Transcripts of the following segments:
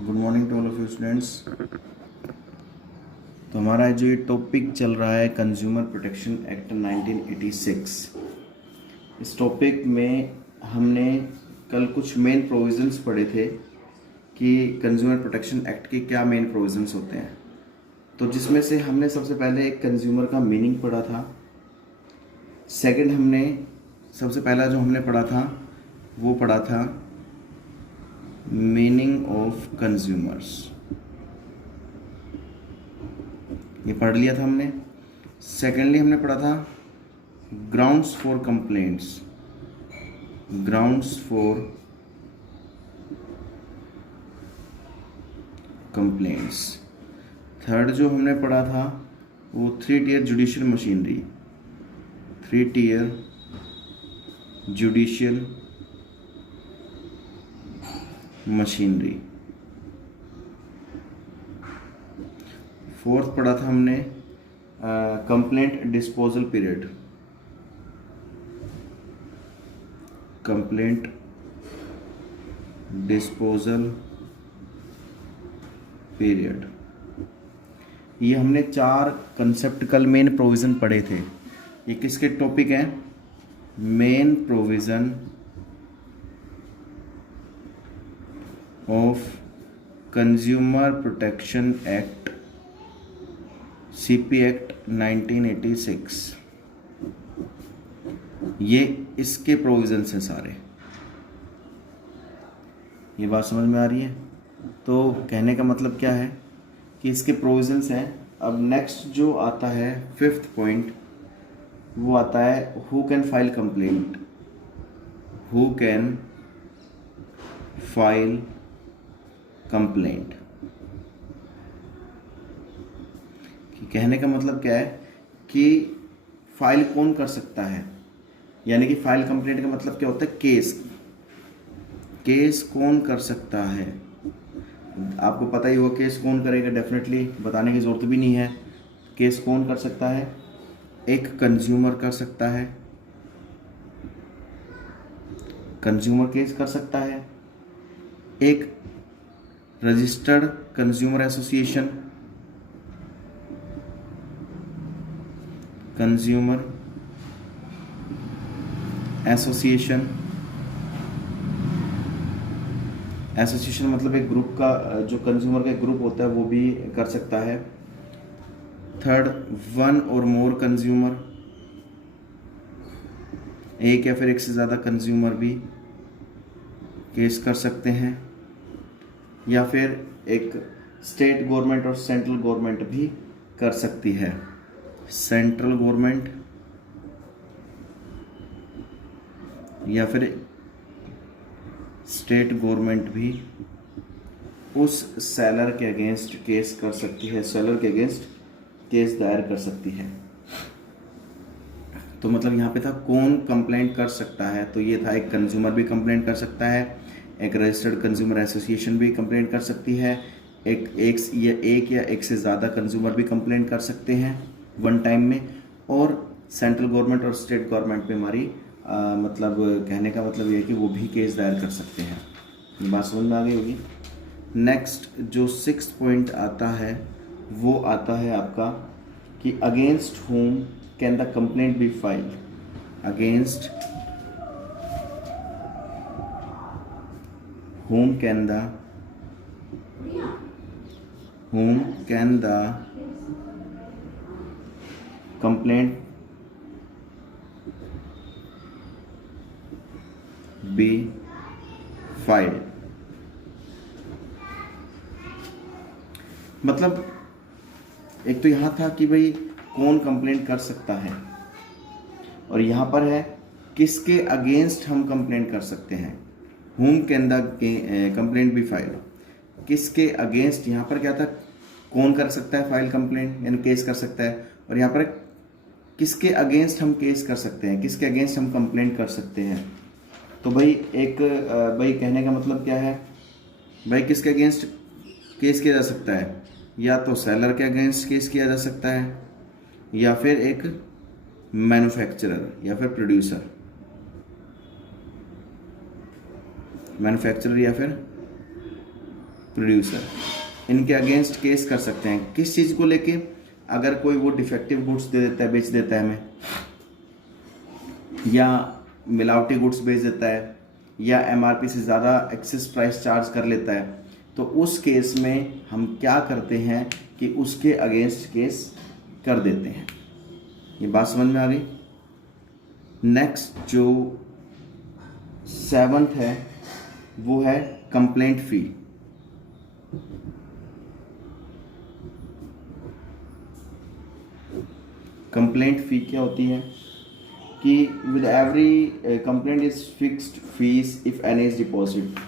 Good morning to all of you students. तो हमारा जो ये टॉपिक चल रहा है कंज्यूमर प्रोटेक्शन एक्ट 1986। इस टॉपिक में हमने कल कुछ मेन प्रोविजंस पढ़े थे कि कंज्यूमर प्रोटेक्शन एक्ट के क्या मेन प्रोविजंस होते हैं। तो जिसमें से हमने सबसे पहले एक कंज्यूमर का मीनिंग पढ़ा था। सेकंड हमने सबसे पहला जो हमने पढ़ा था वो पढ़ा था मीनिंग ऑफ कंज्यूमर्स, ये पढ़ लिया था हमने। सेकेंडली हमने पढ़ा था grounds for complaints, grounds for complaints. Third जो हमने पढ़ा था वो 3 tier judicial machinery, 3 tier judicial machinery. Fourth पढ़ा था हमने complaint disposal period, complaint disposal period. ये हमने 4 कंसेप्ट कल मेन प्रोविज़न पढ़े थे। ये किसके टॉपिक हैं? Main provision of consumer protection act, CP act 1986। ये इसके प्रोविजंस हैं सारे। ये बात समझ में आ रही है? तो कहने का मतलब क्या है कि इसके प्रोविजंस हैं। अब नेक्स्ट जो आता है 5th पॉइंट, वो आता है who can file complaint, who can file complaint. कहने का मतलब क्या है कि फाइल कौन कर सकता है, यानी कि फाइल कंप्लेंट का मतलब क्या होता है? केस, केस कौन कर सकता है। आपको पता ही होगा केस कौन करेगा, डेफिनेटली बताने की ज़रूरत भी नहीं है। केस कौन कर सकता है? एक कंज्यूमर कर सकता है, कंज्यूमर केस कर सकता है। एक registered consumer association, consumer association, association मतलब एक ग्रुप का, जो कंज्यूमर का ग्रुप होता है वो भी कर सकता है। थर्ड, 1 और मोर कंज्यूमर, एक या फिर एक से ज़्यादा कंज्यूमर भी केस कर सकते हैं। या फिर एक स्टेट गवर्नमेंट और सेंट्रल गवर्नमेंट भी कर सकती है। सेंट्रल गवर्नमेंट या फिर स्टेट गवर्नमेंट भी उस सेलर के अगेंस्ट केस कर सकती है, सेलर के अगेंस्ट केस दायर कर सकती है। तो मतलब यहाँ पे था कौन कंप्लेंट कर सकता है, तो ये था एक कंज्यूमर भी कंप्लेंट कर सकता है, एक रजिस्टर्ड कंज्यूमर एसोसिएशन भी कंप्लेंट कर सकती है, एक या एक से ज़्यादा कंज्यूमर भी कंप्लेंट कर सकते हैं वन टाइम में, और सेंट्रल गवर्नमेंट और स्टेट गवर्नमेंट पे हमारी मतलब कहने का मतलब ये है कि वो भी केस दायर कर सकते हैं। ये बात समझ में आ गई होगी। नेक्स्ट जो 6th पॉइंट आता है वो आता है आपका कि against whom can the complaint be filed, against whom can the complaint be filed। मतलब एक तो यहाँ था कि भाई कौन कंप्लेंट कर सकता है, और यहाँ पर है किसके अगेंस्ट हम कंप्लेंट कर सकते हैं। whom can the complaint be filed, किसके अगेंस्ट, यहाँ पर क्या था कौन कर सकता है फाइल कंप्लेंट यानी केस कर सकता है, और यहाँ पर किसके अगेंस्ट हम केस कर सकते हैं, किसके अगेंस्ट हम कंप्लेंट कर सकते हैं। तो भाई एक भाई कहने का मतलब क्या है, भाई किसके अगेंस्ट केस किया जा सकता है? या तो सेलर के अगेंस्ट केस किया जा सकता है, या फिर एक मैन्युफैक्चरर या फिर प्रोड्यूसर, मैन्युफैक्चरर या फिर प्रोड्यूसर, इनके अगेंस्ट केस कर सकते हैं। किस चीज़ को लेके? अगर कोई वो डिफेक्टिव गुड्स दे देता है, बेच देता है हमें, या मिलावटी गुड्स बेच देता है, या एमआरपी से ज़्यादा एक्सेस प्राइस चार्ज कर लेता है, तो उस केस में हम क्या करते हैं कि उसके अगेंस्ट केस कर देते हैं। ये बात समझ में आ गई? नेक्स्ट जो 7th है वो है कंप्लेंट फी। कंप्लेंट फी क्या होती है कि with every complaint is fixed fees if any is deposit.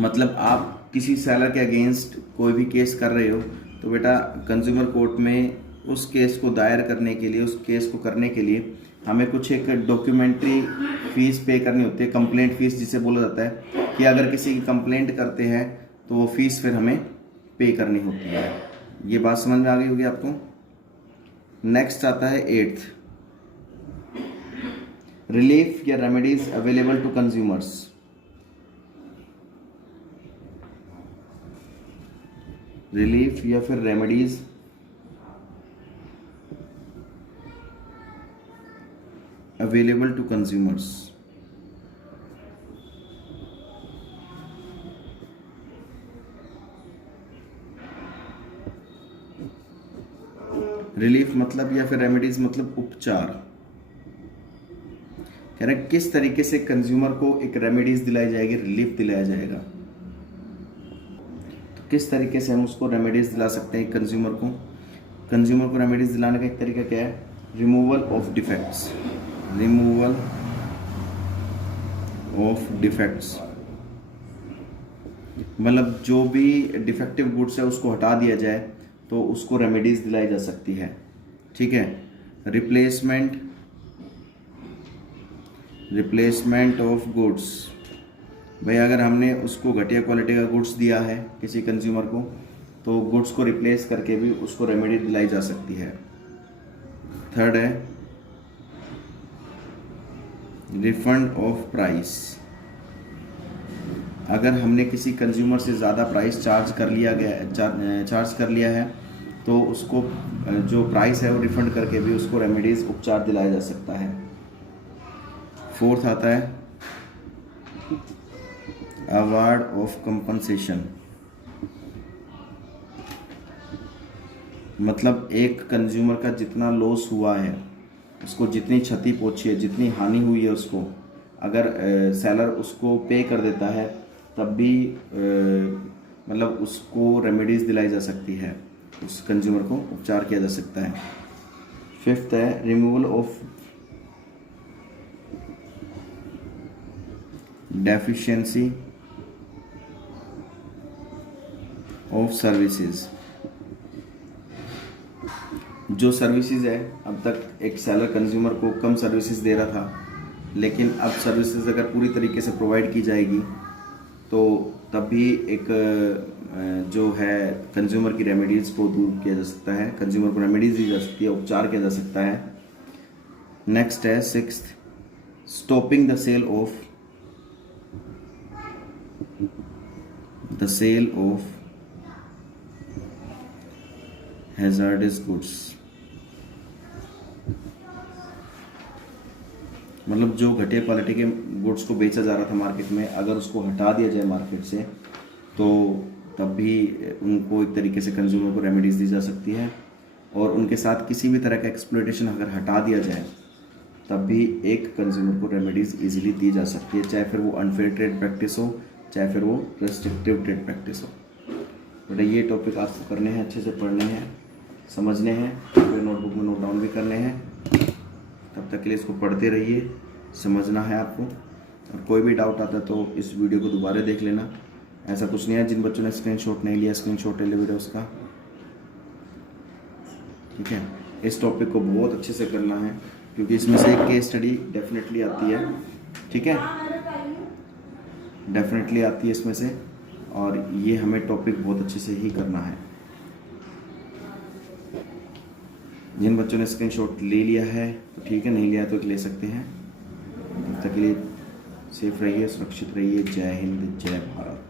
मतलब आप किसी सेलर के अगेंस्ट कोई भी केस कर रहे हो तो बेटा कंज्यूमर कोर्ट में उस केस को दायर करने के लिए, उस केस को करने के लिए हमें कुछ एक डॉक्यूमेंट्री फ़ीस पे करनी होती है, कंप्लेंट फ़ीस जिसे बोला जाता है कि अगर किसी की कंप्लेंट करते हैं तो वो फ़ीस फिर हमें पे करनी होती है। ये बात समझ में आ गई होगी आपको। नेक्स्ट आता है 8th, रिलीफ या remedies available to consumers. Relief या फिर remedies available to consumers. Relief मतलब या फिर रेमेडीज मतलब उपचार। कह रहे किस तरीके से कंज्यूमर को एक रेमेडीज दिलाई जाएगी, रिलीफ दिलाया जाएगा। तो किस तरीके से हम उसको रेमेडीज दिला सकते हैं कंज्यूमर को? कंज्यूमर को रेमेडीज दिलाने का एक तरीका क्या है? Removal of defects. Removal of defects मतलब जो भी डिफेक्टिव गुड्स है उसको हटा दिया जाए तो उसको रेमेडीज दिलाई जा सकती है। ठीक है। रिप्लेसमेंट ऑफ गुड्स, भाई अगर हमने उसको घटिया क्वालिटी का गुड्स दिया है किसी कंज्यूमर को तो गुड्स को रिप्लेस करके भी उसको रेमेडी दिलाई जा सकती है। 3rd है रिफंड ऑफ प्राइस। अगर हमने किसी कंज्यूमर से ज़्यादा प्राइस चार्ज कर लिया है तो उसको जो प्राइस है वो रिफंड करके भी उसको रेमेडीज उपचार दिलाया जा सकता है। 4th आता है अवार्ड ऑफ कंपनसेशन। मतलब एक कंज्यूमर का जितना लॉस हुआ है, उसको जितनी क्षति पहुंची है, जितनी हानि हुई है, उसको अगर सेलर उसको पे कर देता है तब भी मतलब उसको रेमेडीज दिलाई जा सकती है, उस कंज्यूमर को उपचार किया जा सकता है। 5th है removal of deficiency of services. जो सर्विसेज है, अब तक एक सेलर कंज्यूमर को कम सर्विसेज दे रहा था, लेकिन अब सर्विसेज अगर पूरी तरीके से प्रोवाइड की जाएगी तो तब भी एक जो है कंज्यूमर की रेमेडीज़ को दूर किया जा सकता है, कंज्यूमर को रेमेडीज दी जा सकती है, उपचार किया जा सकता है। नेक्स्ट है 6th stopping the sale of hazardous goods. मतलब जो घटिया क्वालिटी के गुड्स को बेचा जा रहा था मार्केट में, अगर उसको हटा दिया जाए मार्केट से तो तब भी उनको एक तरीके से कंज्यूमर को रेमेडीज दी जा सकती है। और उनके साथ किसी भी तरह का एक्सप्लॉयटेशन अगर हटा दिया जाए तब भी एक कंज्यूमर को रेमेडीज इजीली दी जा सकती है, चाहे फिर वो अनफेयर ट्रेड प्रैक्टिस हो, चाहे फिर वो रेस्ट्रिक्टिव ट्रेड प्रैक्टिस हो। बेटा ये टॉपिक आपको करने हैं, अच्छे से पढ़ने हैं, समझने हैं, फिर नोटबुक में नोट डाउन भी करने हैं। तब तक के लिए इसको पढ़ते रहिए, समझना है आपको। और कोई भी डाउट आता है तो इस वीडियो को दोबारा देख लेना। ऐसा कुछ नहीं है, जिन बच्चों ने स्क्रीनशॉट नहीं लिया स्क्रीनशॉट ले ले वीडियोस का। ठीक है। इस टॉपिक को बहुत अच्छे से करना है क्योंकि इसमें से एक केस स्टडी डेफिनेटली आती है। ठीक है, डेफिनेटली आती है इसमें से, और ये हमें टॉपिक बहुत अच्छे से ही करना है। जिन बच्चों ने स्क्रीनशॉट ले लिया है तो ठीक है, नहीं लिया तो ले सकते हैं। तब तक के लिए सेफ रहिए, सुरक्षित रहिए। जय हिंद, जय भारत।